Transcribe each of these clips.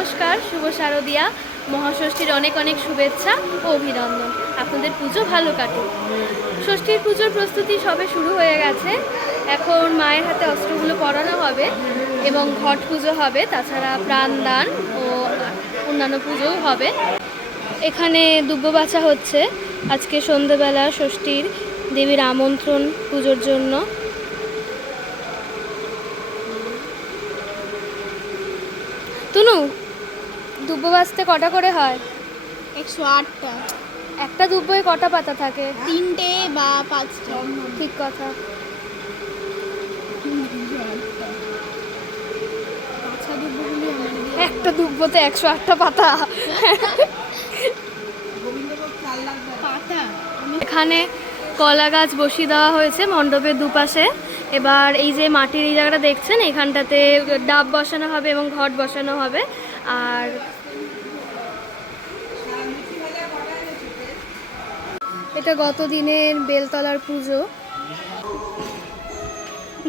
নমস্কার, শুভ শারদিয়া, মহাষষ্ঠীর অনেক অনেক শুভেচ্ছা ও অভিনন্দন। আপনাদের পুজো ভালো কাটুক। ষষ্ঠীর পুজোর প্রস্তুতি সবে শুরু হয়ে গেছে। এখন মায়ের হাতে অস্ত্রগুলো পরানো হবে এবং ঘট পুজো হবে, তাছাড়া প্রাণদান ও অন্যান্য পুজোও হবে। এখানে দুব্ব বাছা হচ্ছে আজকে সন্ধ্যেবেলা ষষ্ঠীর দেবীর আমন্ত্রণ পুজোর জন্য। তুনু, দুব্ব বাছতে কটা করে হয়? 108টা। একটা দুব্বয়ে কটা পাতা থাকে? 3টে বা 5টা। ঠিক কথা। আচ্ছা, দুব্বগুলি একটা দুব্বতে 108টা পাতা। পাতা। এখানে কলা গাছ বসিয়ে দেওয়া হয়েছে মণ্ডপের দুপাশে। এবার এই যে মাটির এই জায়গাটা দেখছেন, এখানটাতে ডাব বসানো হবে এবং ঘট বসানো হবে। আর এটা গত দিনের বেলতলার পুজো।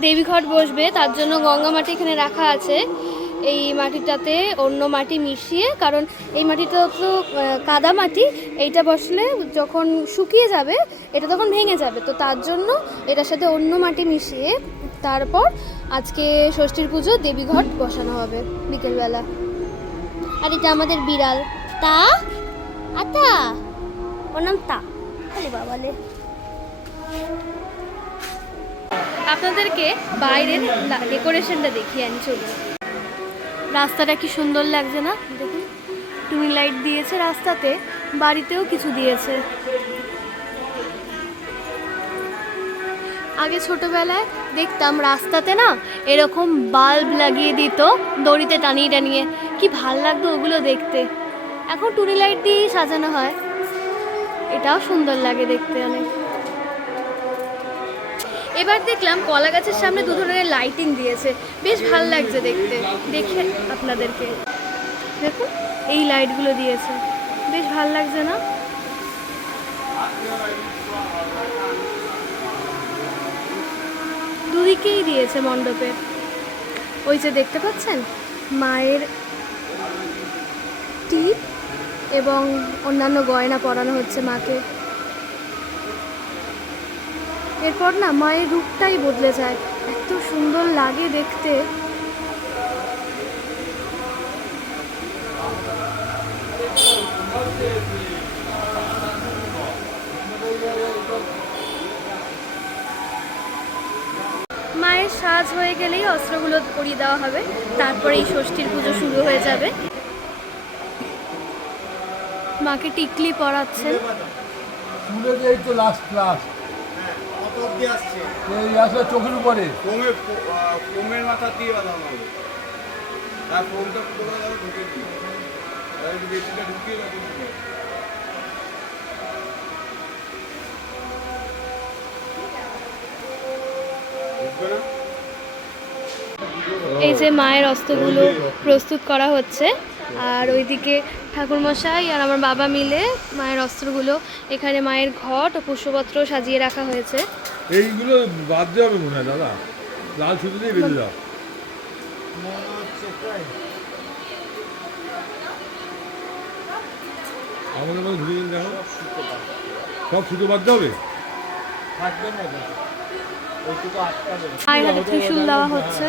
দেবী ঘট বসবে, তার জন্য গঙ্গা মাটি এখানে রাখা আছে। এই মাটিটাতে অন্য মাটি মিশিয়ে, কারণ এই মাটিটা তো কাদা মাটি, এইটা বসলে যখন শুকিয়ে যাবে এটা তখন ভেঙে যাবে, তো তার জন্য এটার সাথে অন্য মাটি মিশিয়ে তারপর আজকে ষষ্ঠীর পুজো দেবী ঘট বসানো হবে বিকেলবেলা। আর এটা আমাদের বিড়াল তা আতা, ওর নাম তা, খালি বাবালে। আপনাদেরকে বাইরের ডেকোরেশনটা দেখিয়ে আনি, চলুন। রাস্তাটা কি সুন্দর লাগছে না? দেখুন, টুনি লাইট দিয়েছে রাস্তাতে, বাড়িতেও কিছু দিয়েছে। আগে ছোটবেলায় দেখতাম রাস্তাতে না এরকম বাল্ব লাগিয়ে দিত দড়িতে টানিয়ে টানিয়ে, কি ভাল লাগতো ওগুলো দেখতে। এখন টুনি লাইট দিয়েই সাজানো হয়, এটাও সুন্দর লাগে দেখতে অনেক। এবার দেখলাম কলা গাছের সামনে দু ধরনের লাইটিং দিয়েছে, বেশ ভাল লাগছে দেখতে। দেখে আপনাদেরকে দেখুন, এই লাইটগুলো দিয়েছে, বেশ ভাল লাগছে না? দুদিকেই দিয়েছে মণ্ডপের। ওই যে দেখতে পাচ্ছেন মায়ের টিপ এবং অন্যান্য গয়না পরানো হচ্ছে মাকে। এরপর না মায়ের রূপটাই বদলে যায়, এত সুন্দর লাগে দেখতে। মায়ের সাজ হয়ে গেলেই অস্ত্রগুলো পরিয়ে দেওয়া হবে, তারপরে এই ষষ্ঠীর পুজো শুরু হয়ে যাবে। মাকে টিকলি পরাচ্ছেন। চোখের উপরে কোমের মাথা দিয়ে বাঁধানো হবে, তার ফোনটা পুরো ঢুকে দিই, বেশিটা ঢুকিয়ে রাখি। এই যে মায়ের অস্ত্রগুলো প্রস্তুত করা হচ্ছে, আর ওইদিকে ঠাকুরমশাই আর আমার বাবা মিলে মায়ের অস্ত্রগুলো, এখানে মায়ের ঘট ও পুষ্পপত্র সাজিয়ে রাখা হয়েছে। এইগুলো বাদ দেওয়া হবে মনে হয় দাদা, লাল সুতো দিয়ে বেঁধে দাও। আমাদের মধ্যে ঘুরে দেখো, সব সুতো বাদ দেওয়া হবে। মায়ের হাতে ত্রিশূল দেওয়া হচ্ছে।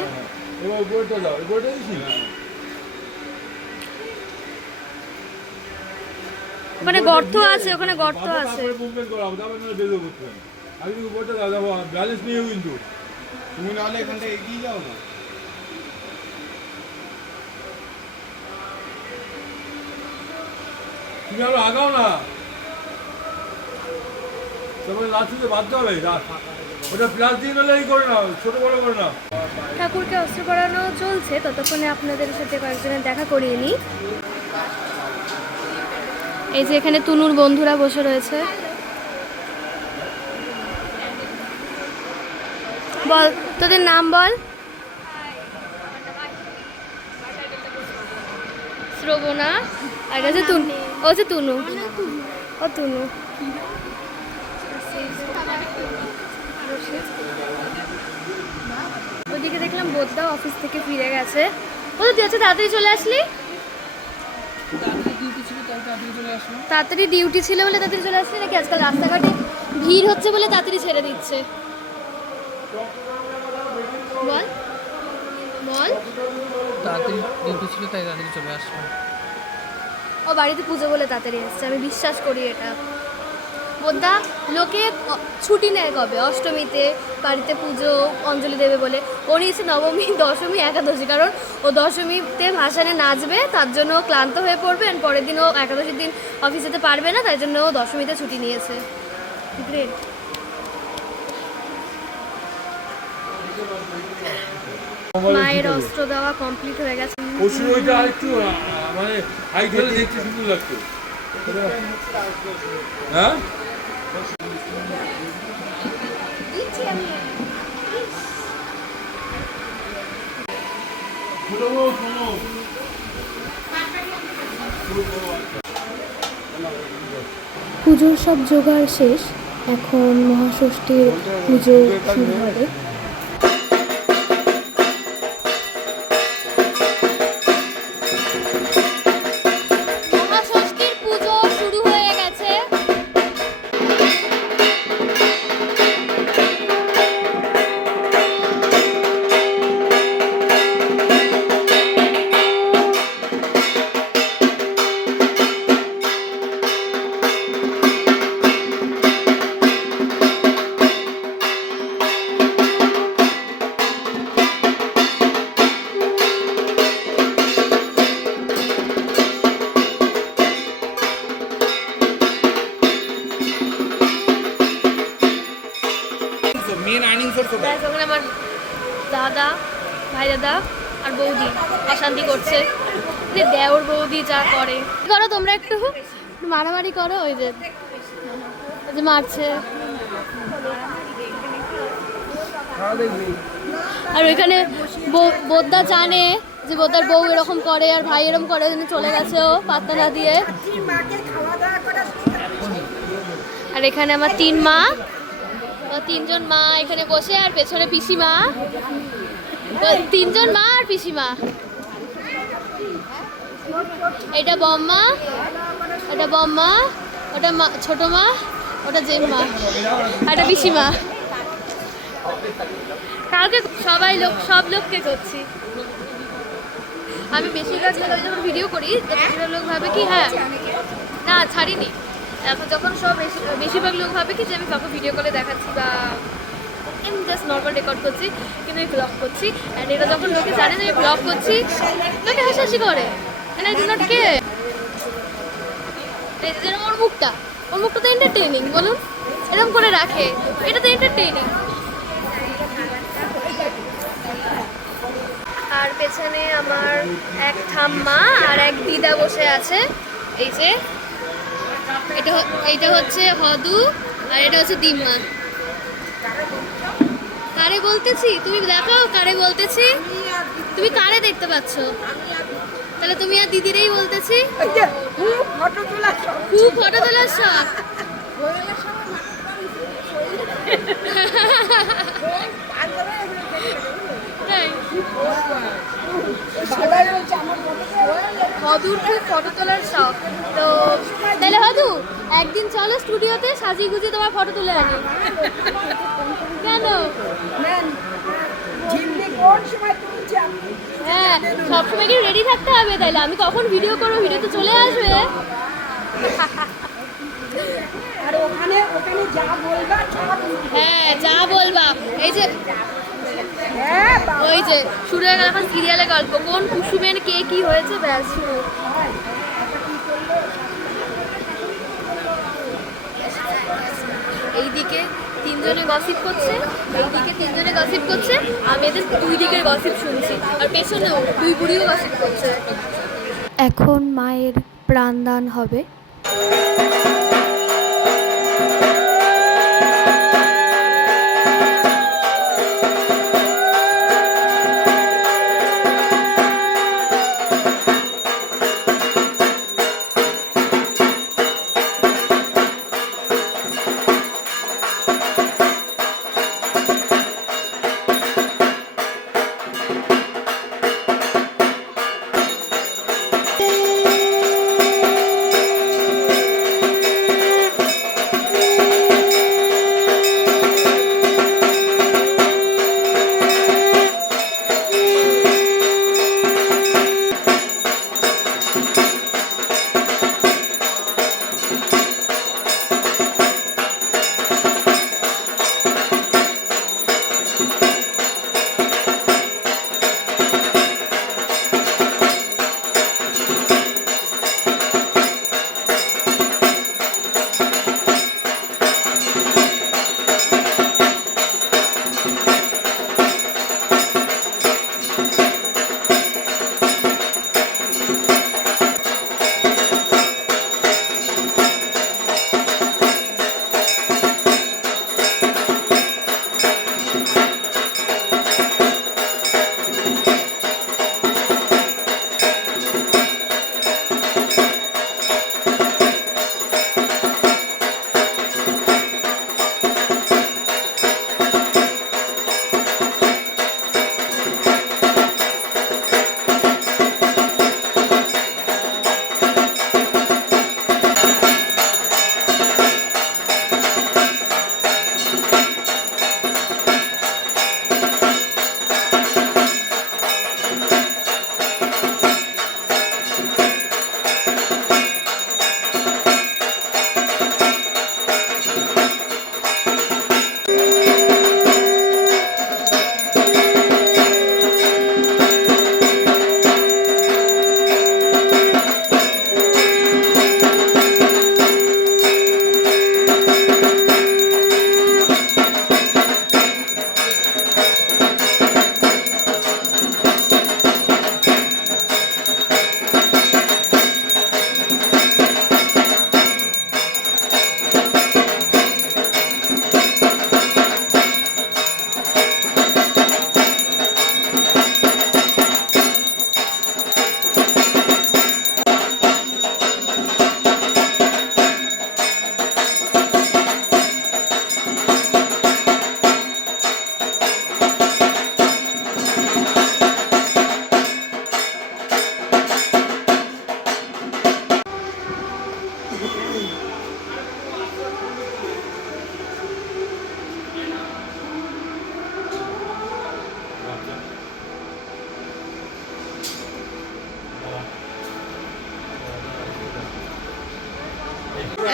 এবার উপরেটা দাও, উপরেটা দিচ্ছি। ওখানে গর্ত আছে, ওখানে গর্ত আছে। মুভমেন্ট করা হবে, তারপরে বেঁধে করতে হবে। আমি উপরটা দাও, দেখো ব্যালেন্স নিয়েও কিন্তু তুমি নাহলে এখান থেকে এগিয়ে যাও না। তুমি আরো আগাও না, তারপরে লাল সুতো বাঁধতে হবে। ওটা প্লাস দিয়ে নিলে করে না, ছোট বড় করে না। ঠাকুরকে অস্ত্র পরানো চলছে, ততক্ষণে আপনাদের সাথে কয়েকজনের দেখা করিয়ে নিই। এই যে এখানে তুনুর বন্ধুরা বসে রয়েছে। বল, তোদের নাম বল। শ্রবণা, আর কাছে তুনু, ও হচ্ছে তুনু, ও তুনু। ওইদিকে দেখলাম বোদ্দা অফিস থেকে ফিরে গেছে। ও তুই আচ্ছা তাড়াতাড়ি চলে আসলি। তাড়াতাড়ি ডিউটি ছিল বলে তাড়াতাড়ি চলে আসছে নাকি আজকাল রাস্তাঘাটে ভিড় হচ্ছে বলে তাড়াতাড়ি ছেড়ে দিচ্ছে? বল বল। তাড়াতাড়ি ডিউটি ছিল তাই তাড়াতাড়ি চলে আসলো। ও বাড়িতে পুজো বলে তাড়াতাড়ি এসছে, আমি বিশ্বাস করি এটা। বোধা লোকে ছুটি নেয় কবে? অষ্টমীতে বাড়িতে পুজো অঞ্জলি দেবে বলে। ও নিয়েছে নবমী, দশমী, একাদশী, কারণ ও দশমীতে ভাসানে নাচবে, তার জন্য ও ক্লান্ত হয়ে পড়বে, আর পরের দিন ও একাদশীর দিন অফিস যেতে পারবে না, তাই জন্য ও দশমীতে ছুটি নিয়েছে। গ্রেট। মায়ের অস্ত্র দেওয়া কমপ্লিট হয়ে গেছে। পশুর ওইটা আরেকটু মানে হাইট হলে দেখতে সুন্দর লাগতো। হ্যাঁ পুজোর সব জোগাড় শেষ, এখন মহাষষ্ঠীর পুজো শুরু হবে। মহাষষ্ঠীর পুজো শুরু হয়ে গেছে। মেন আর্নিং সোর্স ওটা। দেখ ওখানে আমার দাদা, ভাই দাদা আর বৌদি অশান্তি করছে। দেওর বৌদি যা করে। কি করো তোমরা? একটু মারামারি করো। ওই যে মারছে। আর ওইখানে বোদ্দা জানে যে বোদ্দার বউ এরকম করে আর ভাই এরকম করে, চলে গেছে ও পাত্তা না দিয়ে। আর এখানে আমার তিনজন মা এখানে বসে, আর পেছনে পিসিমা। তিনজন মা আর পিসিমা। এটা বম্মা, ওটা ছোট মা, ওটা জেম্মা, আর এটা পিসিমা। কাউকে সব লোককে করছি আমি। বেশিরভাগ লোক যখন ভিডিও করি, বেশিরভাগ লোক ভাবে কি হ্যাঁ না ছাড়িনি। এখন যখন বেশিরভাগ লোক ভাবে কি যে আমি কাউকে ভিডিও কলে দেখাচ্ছি বা আমি জাস্ট নর্মাল রেকর্ড করছি, কিন্তু আমি ব্লগ করছি। অ্যান্ড এটা যখন লোকে জানে যে আমি ব্লগ করছি, লোকে হাসাহাসি করে। ওর মুখটা তো এন্টারটেইনিং, বলুন, এরকম করে রাখে, এটা তো এন্টারটেইনিং। আর পেছনে আমার এক ঠাম্মা আর এক দিদা বসে আছে। এই যে এইটা হচ্ছে হদু আর এটা হচ্ছে দিম্মা। কারে বলতেছি? তুমি দেখাও কারে বলতেছি। তুমি কারে দেখতে পাচ্ছ? তাহলে তুমি আর দিদিরেই বলতেছি। খুব ফটো তোলার শখ। হদুর খুব ফটো তোলার শখ। তো তাহলে হদু একদিন চলো স্টুডিওতে, সাজিয়ে গুজিয়ে তোমার ফটো তুলে আনি। কেন? হ্যাঁ, সবসময় কি রেডি থাকতে হবে? তাইলে আমি কখন ভিডিও করবো, ভিডিও তো চলে আসবে। আর ওখানে যা বলবা, হ্যাঁ যা বলবা। এই যে ওই যে শুরু হয়ে গেল এখন সিরিয়ালের গল্প, কোন কুসুমের কে কি হয়েছে, ব্যাস শুরু। এইদিকে তিনজনে গসিপ করছে, এইদিকে তিনজনে গসিপ করছে, আমি এদের দুই দিকের গসিপ শুনছি, আর পেছনেও দুই বুড়িও গসিপ করছে। এখন মায়ের প্রাণদান হবে।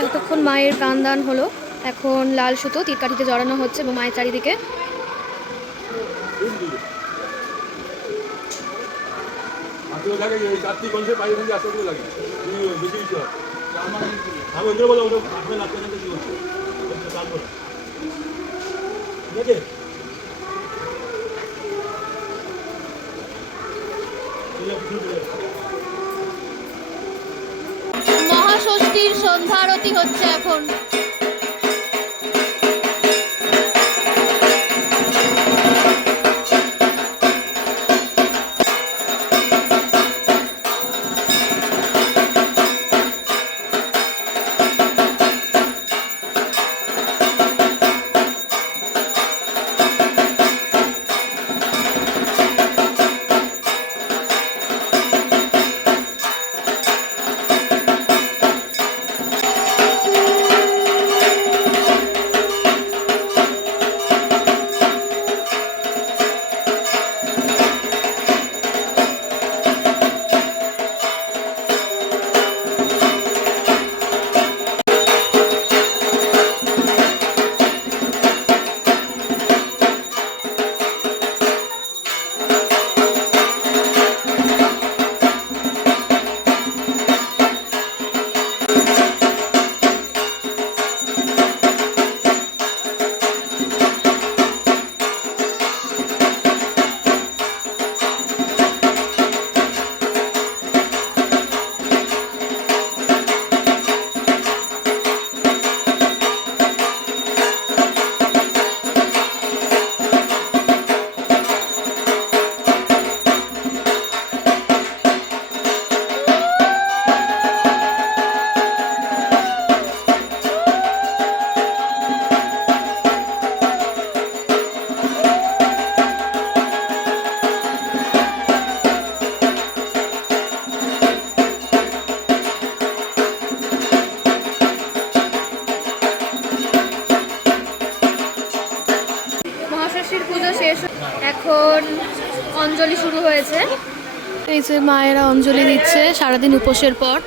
এতক্ষণ মায়ের প্রাণ দান হলো, এখন লাল সুতো তীরকাঠিতে জড়ানো হচ্ছে এবং মায়ের চারিদিকে। মহাষষ্ঠীর সন্ধ্যা আরতি হচ্ছে এখন। মহাষষ্ঠীর পুজো শেষ, এখন অঞ্জলি শুরু হয়েছে। এই যে মায়েরা অঞ্জলি দিচ্ছে সারাদিন উপোসের পর।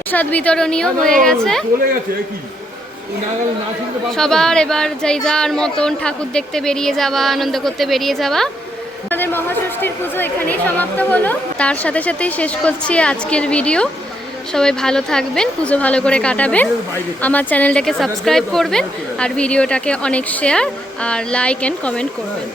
প্রসাদ বিতরণীয় হয়ে গেছে, সবার এবার যাই যার মতন ঠাকুর দেখতে বেরিয়ে যাওয়া, আনন্দ করতে বেরিয়ে যাওয়া। আমাদের মহাষষ্ঠীর পুজো এখানেই সমাপ্ত হলো। তার সাথে সাথেই শেষ করছি আজকের ভিডিও। সবাই ভালো থাকবেন, পুজো ভালো করে কাটাবেন, আমার চ্যানেলটাকে সাবস্ক্রাইব করবেন আর ভিডিওটাকে অনেক শেয়ার আর লাইক অ্যান্ড কমেন্ট করবেন।